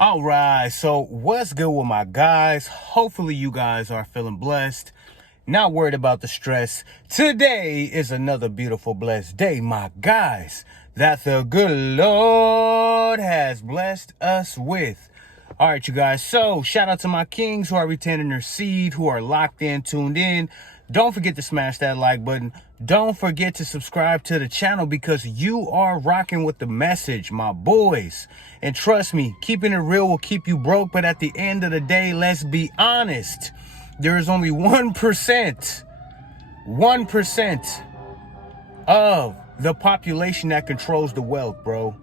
All right, so what's good with my guys? Hopefully you guys are feeling blessed, not worried about the stress. Today is another beautiful, blessed day, my guys, that the good Lord has blessed us with. All right, you guys, so shout out to my kings who are retaining their seed, who are locked in, tuned in. Don't forget to smash that like button. Don't forget to subscribe to the channel because you are rocking with the message, my boys. And trust me, keeping it real will keep you broke. But at the end of the day, let's be honest. There is only 1% of the population that controls the wealth, bro.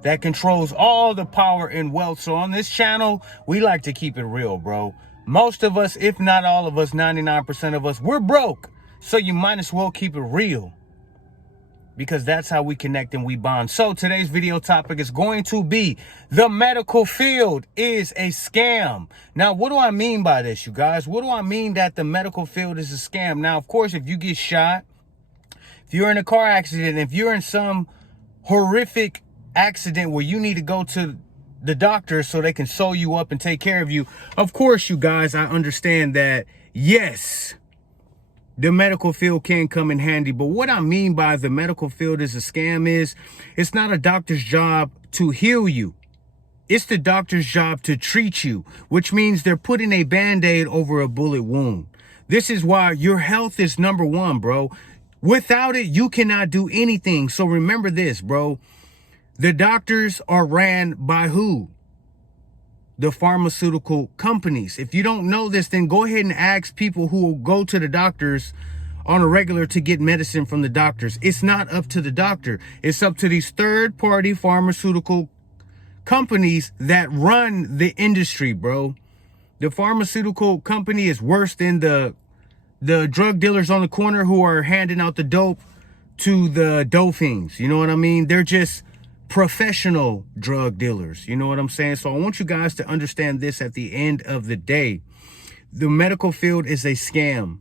That controls all the power and wealth. So on this channel, we like to keep it real, bro. Most of us, if not all of us, 99% of us, we're broke. So you might as well keep it real, because that's how we connect and we bond. So today's video topic is going to be the medical field is a scam. Now, what do I mean by this, you guys? What do I mean that the medical field is a scam? Now, of course, if you get shot, if you're in a car accident, if you're in some horrific accident where you need to go to the doctor so they can sew you up and take care of you, of course, you guys, I understand that, yes, the medical field can come in handy. But what I mean by the medical field is a scam is it's not a doctor's job to heal you. It's the doctor's job to treat you, which means they're putting a Band-Aid over a bullet wound. This is why your health is number one, bro. Without it, you cannot do anything. So remember this, bro. The doctors are ran by who? The pharmaceutical companies. If you don't know this, then go ahead and ask people who will go to the doctors on a regular to get medicine from the doctors. It's not up to the doctor. It's up to these third-party pharmaceutical companies that run the industry, bro. The pharmaceutical company is worse than the drug dealers on the corner who are handing out the dope to the dope fiends. You know what I mean? They're just professional drug dealers. You know what I'm saying? So I want you guys to understand this at the end of the day. The medical field is a scam.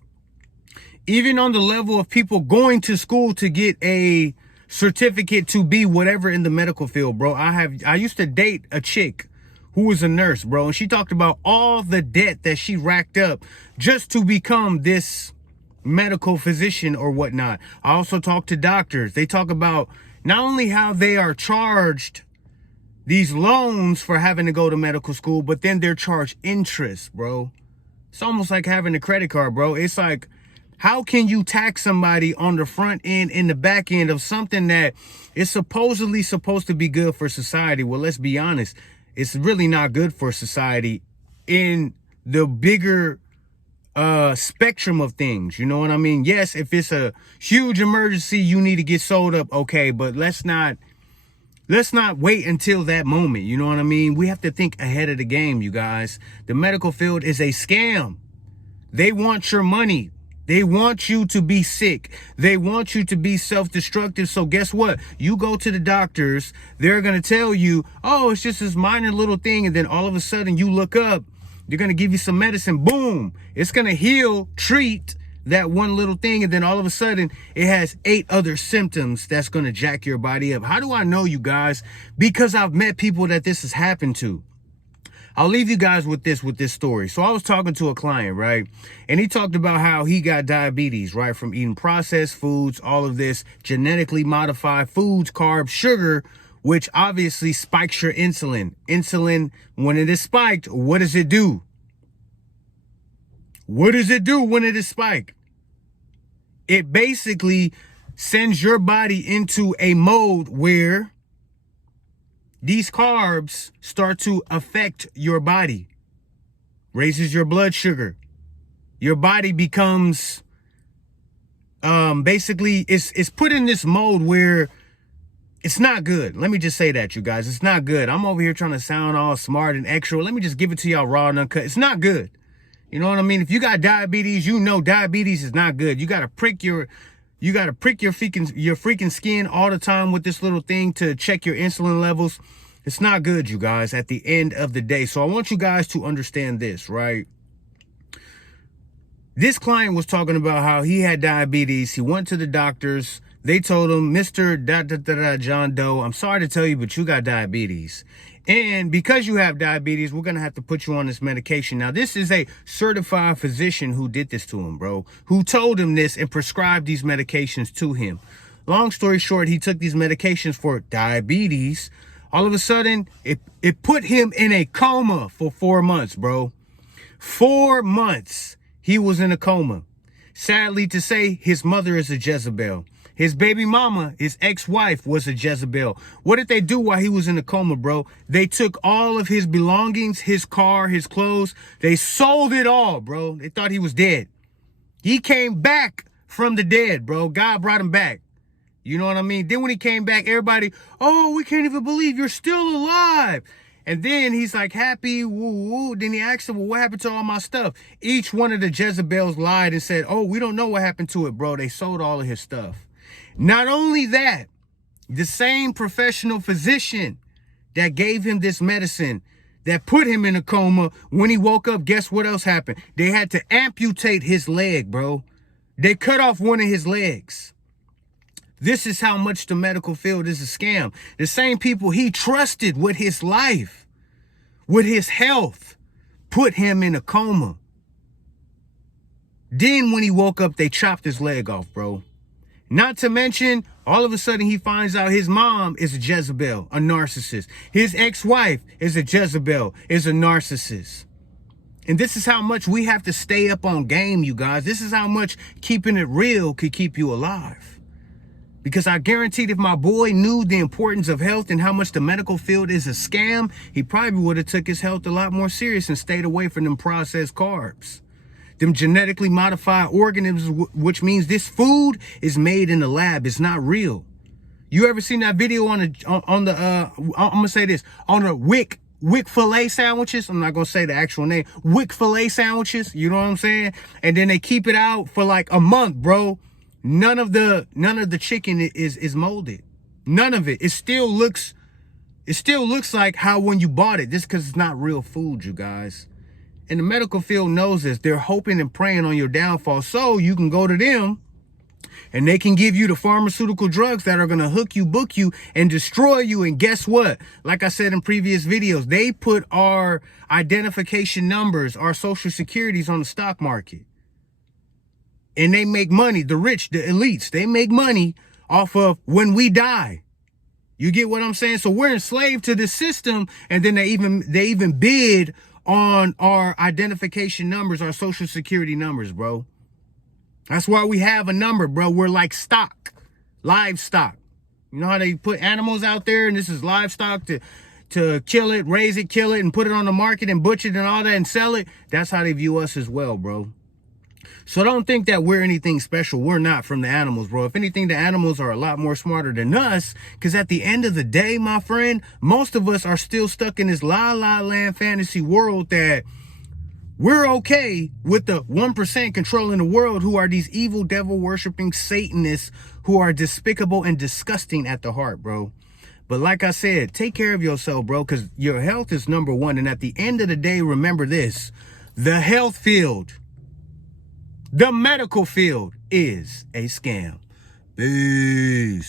Even on the level of people going to school to get a certificate to be whatever in the medical field, bro. I used to date a chick who was a nurse, bro, and she talked about all the debt that she racked up just to become this medical physician or whatnot. I also talked to doctors. They talk about not only how they are charged these loans for having to go to medical school, but then they're charged interest, bro. It's almost like having a credit card, bro. It's like, how can you tax somebody on the front end and the back end of something that is supposedly supposed to be good for society? Well, let's be honest. It's really not good for society in the bigger spectrum of things. You know what I mean? Yes, if it's a huge emergency, you need to get sold up. Okay, but let's not wait until that moment. You know what I mean? We have to think ahead of the game, you guys. The medical field is a scam. They want your money. They want you to be sick. They want you to be self-destructive. So guess what? You go to the doctors, they're going to tell you, oh, it's just this minor little thing. And then all of a sudden you look up, they're going to give you some medicine. Boom. It's going to heal, treat that one little thing. And then all of a sudden it has 8 other symptoms that's going to jack your body up. How do I know, you guys? Because I've met people that this has happened to. I'll leave you guys with this story. So I was talking to a client, right? And he talked about how he got diabetes, right? From eating processed foods, all of this genetically modified foods, carbs, sugar, which obviously spikes your insulin. Insulin, when it is spiked, what does it do? What does it do when it is spiked? It basically sends your body into a mode where these carbs start to affect your body, raises your blood sugar. Your body becomes, basically, it's put in this mode where it's not good. Let me just say that, you guys. It's not good. I'm over here trying to sound all smart and extra. Let me just give it to y'all raw and uncut. It's not good. You know what I mean? If you got diabetes, you know diabetes is not good. You got to prick your freaking skin all the time with this little thing to check your insulin levels. It's not good, you guys, at the end of the day. So I want you guys to understand this, right? This client was talking about how he had diabetes. He went to the doctors. They told him, Mr. John Doe, I'm sorry to tell you, but you got diabetes. And because you have diabetes, we're going to have to put you on this medication. Now, this is a certified physician who did this to him, bro, who told him this and prescribed these medications to him. Long story short, he took these medications for diabetes. All of a sudden, it put him in a coma for 4 months, bro. 4 months he was in a coma. Sadly to say, his mother is a Jezebel. His baby mama, his ex-wife, was a Jezebel. What did they do while he was in a coma, bro? They took all of his belongings, his car, his clothes. They sold it all, bro. They thought he was dead. He came back from the dead, bro. God brought him back. You know what I mean? Then when he came back, everybody, oh, we can't even believe you're still alive. And then he's like happy, woo, woo. Then he asked him, well, what happened to all my stuff? Each one of the Jezebels lied and said, oh, we don't know what happened to it, bro. They sold all of his stuff. Not only that, the same professional physician that gave him this medicine, that put him in a coma, when he woke up, guess what else happened? They had to amputate his leg, bro. They cut off one of his legs. This is how much the medical field is a scam. The same people he trusted with his life, with his health, put him in a coma. Then when he woke up, they chopped his leg off, bro. Not to mention, all of a sudden he finds out his mom is a Jezebel, a narcissist. His ex-wife is a Jezebel, is a narcissist. And this is how much we have to stay up on game, you guys. This is how much keeping it real could keep you alive. Because I guaranteed if my boy knew the importance of health and how much the medical field is a scam, he probably would have took his health a lot more serious and stayed away from them processed carbs. Them genetically modified organisms, which means this food is made in the lab. It's not real. You ever seen that video on the I'm gonna say this, on the Wick filet sandwiches? I'm not gonna say the actual name. Wick filet sandwiches, you know what I'm saying? And then they keep it out for like a month, bro. None of the chicken is molded. None of it. It still looks like how when you bought it. Just because it's not real food, you guys. And the medical field knows this. They're hoping and praying on your downfall so you can go to them and they can give you the pharmaceutical drugs that are going to hook you, book you, and destroy you. And guess what? Like I said in previous videos, they put our identification numbers, our social securities on the stock market. And they make money, the rich, the elites, they make money off of when we die. You get what I'm saying? So we're enslaved to this system, and then they even bid on our identification numbers, our social security numbers, bro. That's why we have a number, bro. We're like stock, livestock. You know how they put animals out there, and this is livestock to kill it, raise it, kill it, and put it on the market and butcher it and all that and sell it. That's how they view us as well, bro. So don't think that we're anything special. We're not from the animals, bro. If anything, the animals are a lot more smarter than us, because at the end of the day, my friend, most of us are still stuck in this la-la land fantasy world that we're okay with the 1% controlling the world, who are these evil devil worshiping Satanists who are despicable and disgusting at the heart, bro. But like I said, take care of yourself, bro, because your health is number one. And at the end of the day, remember this: the health field, the medical field, is a scam. Peace.